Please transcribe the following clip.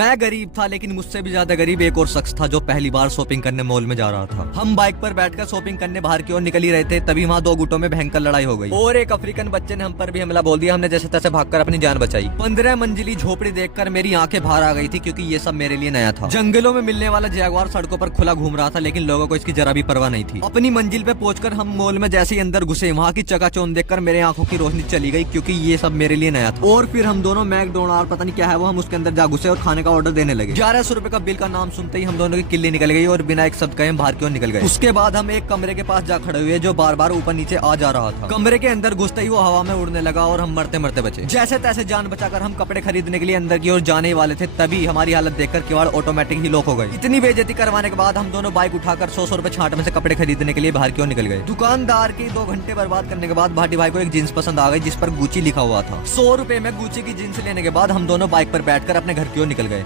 मैं गरीब था, लेकिन मुझसे भी ज्यादा गरीब एक और शख्स था जो पहली बार शॉपिंग करने मॉल में जा रहा था। हम बाइक पर बैठकर शॉपिंग करने बाहर की ओर निकल ही रहे थे, तभी वहाँ दो गुटों में भयंकर लड़ाई हो गई और एक अफ्रीकन बच्चे ने हम पर भी हमला बोल दिया। हमने जैसे तैसे भागकर अपनी जान बचाई। 15 मंजिली झोपड़ी देखकर मेरी आंखें बाहर आ गई थी, क्योंकि ये सब मेरे लिए नया था। जंगलों में मिलने वाला जैगुआर सड़कों पर खुला घूम रहा था, लेकिन लोगों को इसकी जरा भी परवाह नहीं थी। अपनी मंजिल पे पहुंचकर हम मॉल में जैसे ही अंदर घुसे, वहाँ की चकाचौंध देखकर मेरे आंखों की रोशनी चली गई, क्योंकि ये सब मेरे लिए नया था। और फिर हम दोनों मैकडोनाल्ड पता नहीं क्या है वो, हम उसके अंदर जा घुसे और खाने का ऑर्डर देने लगे। 1100 रुपए का बिल का नाम सुनते ही हम दोनों की किल्ली निकल गई और बिना एक शब्द कहे हम बाहर की ओर निकल गए। उसके बाद हम एक कमरे के पास जा खड़े हुए जो बार बार ऊपर नीचे आ जा रहा था। कमरे के अंदर घुसते ही वो हवा में उड़ने लगा और हम मरते मरते बचे। जैसे तैसे जान बचाकर हम कपड़े खरीदने के लिए अंदर की ओर जाने वाले थे, तभी हमारी हालत देखकर किवाड़ ऑटोमेटिक ही लॉक हो गई। इतनी बेइज्जती करवाने के बाद हम दोनों बाइक उठाकर 100 रुपए छांट में से कपड़े खरीदने के लिए बाहर की ओर निकल गए। दुकानदार की 2 घंटे बर्बाद करने के बाद भाटी भाई को एक जींस पसंद आ गई जिस पर गुची लिखा हुआ था। 100 रुपए में गुची की जींस लेने के बाद हम दोनों बाइक पर बैठकर अपने घर की ओर निकल गए।